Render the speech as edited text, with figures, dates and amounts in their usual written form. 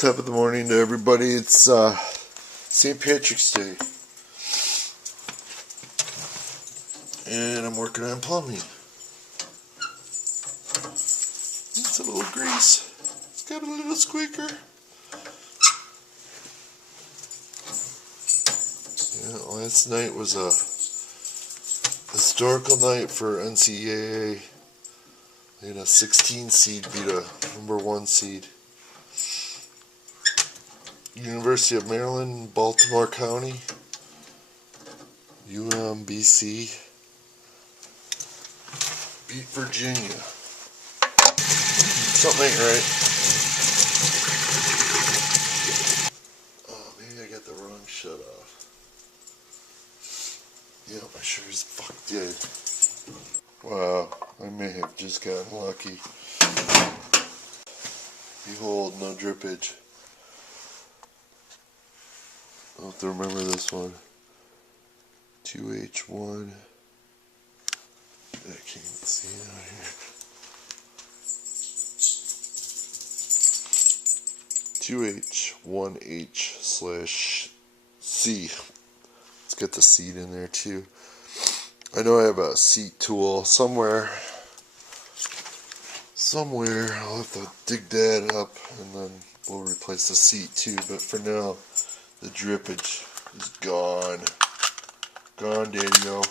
Top of the morning to everybody. It's St. Patrick's Day, and I'm working on plumbing. It's a little grease. It's got a little squeaker. Yeah, last night was a historical night for NCAA. They had a 16 seed beat a number 1 seed. University of Maryland, Baltimore County, UMBC beat Virginia. Something ain't right. Oh, maybe I got the wrong shut off. Yep, I sure as fuck did. Wow, I may have just gotten lucky. Behold, no drippage. I'll have to remember this one. 2H1. I can't see it out here. 2H1H/C. Let's get the seed in there too. I know I have a seat tool somewhere. I'll have to dig that up and then we'll replace the seat too. But for now, the drippage is gone. Gone, Daddy-o.